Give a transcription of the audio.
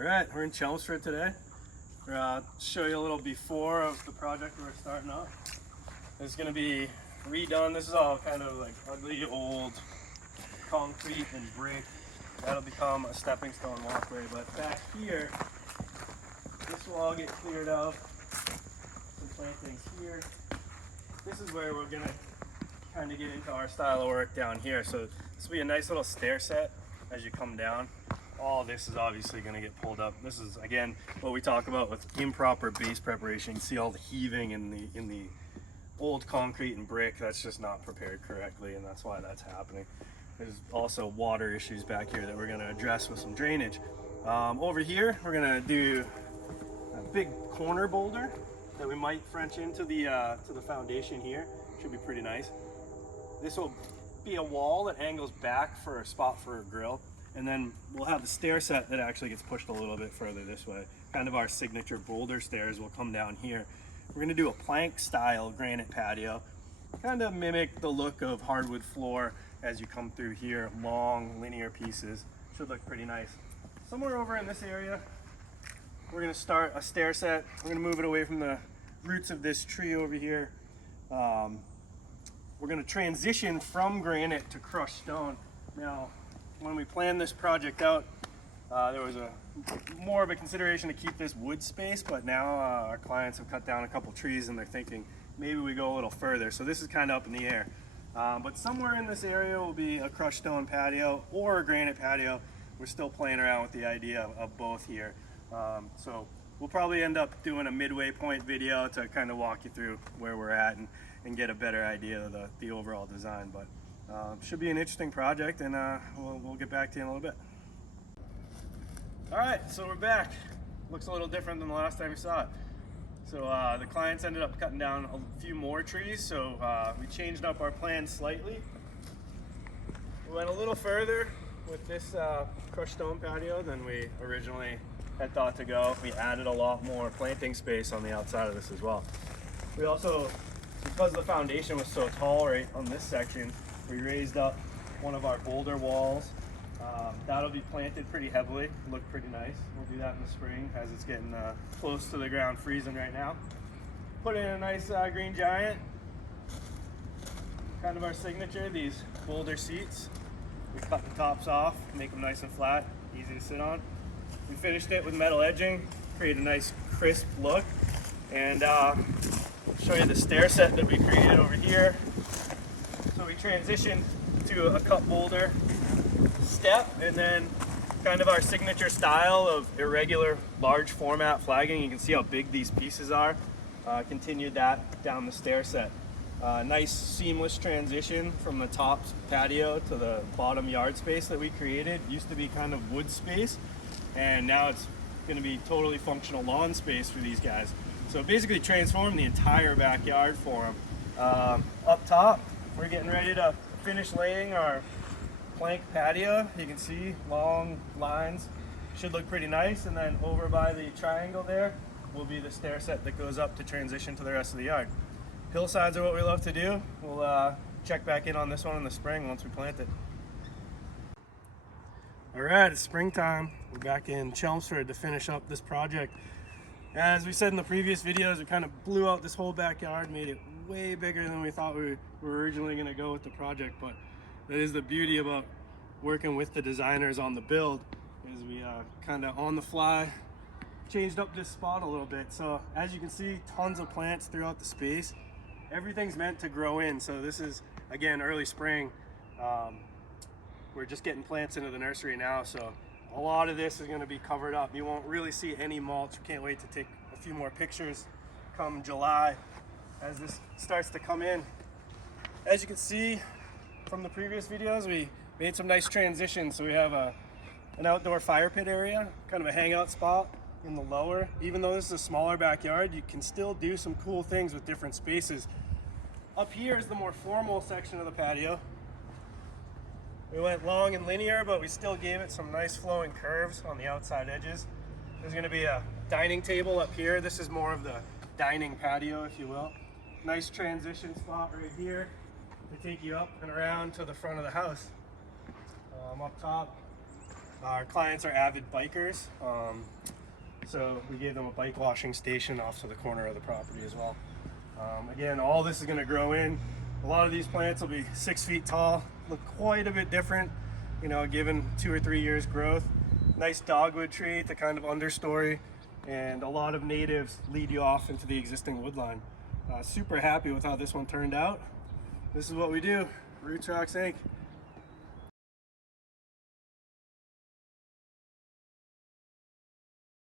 All right, we're in Chelmsford today. We're show you a little before of the project we're starting up. It's going to be redone. This is all kind of like ugly old concrete and brick. That'll become a stepping stone walkway. But back here, this will all get cleared out. Some plantings here. This is where we're going to kind of get into our style of work down here. So this will be a nice little stair set as you come down. All this is obviously going to get pulled up. This is again what we talk about with improper base preparation. You see all the heaving in the old concrete and brick. That's just not prepared correctly, and that's why that's happening. There's also water issues back here that we're going to address with some drainage. Over here, we're going to do a big corner boulder that we might French into the foundation here. Should be pretty nice. This will be a wall that angles back for a spot for a grill. And then we'll have the stair set that actually gets pushed a little bit further this way. Kind of our signature boulder stairs will come down here. We're gonna do a plank style granite patio. Kind of mimic the look of hardwood floor as you come through here. Long linear pieces. Should look pretty nice. Somewhere over in this area, we're gonna start a stair set. We're gonna move it away from the roots of this tree over here. We're gonna transition from granite to crushed stone. Now, when we planned this project out, there was more of a consideration to keep this wood space, but now our clients have cut down a couple trees and they're thinking maybe we go a little further. So this is kind of up in the air. But somewhere in this area will be a crushed stone patio or a granite patio. We're still playing around with the idea of both here. So we'll probably end up doing a midway point video to kind of walk you through where we're at and get a better idea of the overall design. But should be an interesting project, and we'll get back to you in a little bit. All right, so we're back. Looks a little different than the last time we saw it. So the clients ended up cutting down a few more trees, so we changed up our plan slightly. We went a little further with this crushed stone patio than we originally had thought to go. We added a lot more planting space on the outside of this as well. We also, because the foundation was so tall right on this section, we raised up one of our boulder walls. That'll be planted pretty heavily, look pretty nice. We'll do that in the spring as it's getting close to the ground freezing right now. Put in a nice green giant, kind of our signature, these boulder seats. We cut the tops off, make them nice and flat, easy to sit on. We finished it with metal edging, create a nice crisp look, and show you the stair set that we created over here. So we transitioned to a cut boulder step, and then kind of our signature style of irregular large format flagging. You can see how big these pieces are. Continued that down the stair set. Nice seamless transition from the top patio to the bottom yard space that we created. Used to be kind of wood space, and now it's going to be totally functional lawn space for these guys. So basically transformed the entire backyard for them. Up top, we're getting ready to finish laying our plank patio. You can see long lines, should look pretty nice. And then over by the triangle there will be the stair set that goes up to transition to the rest of the yard. Hillsides are what we love to do. We'll check back in on this one in the spring once we plant it. All right, it's springtime. We're back in Chelmsford to finish up this project. As we said in the previous videos, we kind of blew out this whole backyard, made it way bigger than we thought we were originally going to go with the project. But that is the beauty about working with the designers on the build, is we kind of on the fly changed up this spot a little bit. So as you can see, tons of plants throughout the space. Everything's meant to grow in. So this is, again, early spring. We're just getting plants into the nursery now, so a lot of this is going to be covered up. You won't really see any mulch. Can't wait to take a few more pictures come July as this starts to come in. As you can see from the previous videos, we made some nice transitions. So we have an outdoor fire pit area, kind of a hangout spot in the lower. Even though this is a smaller backyard, you can still do some cool things with different spaces. Up here is the more formal section of the patio. We went long and linear, but we still gave it some nice flowing curves on the outside edges. There's going to be a dining table up here. This is more of the dining patio, if you will. Nice transition spot right here to take you up and around to the front of the house. Up top, Our clients are avid bikers, so we gave them a bike washing station off to the corner of the property as well. Again, all this is going to grow in. A lot of these plants will be 6 feet tall, look quite a bit different, you know, given 2 or 3 years growth. Nice dogwood tree to kind of understory, and a lot of natives lead you off into the existing woodline. Super happy with how this one turned out. This is what we do, Roots Rocks Inc.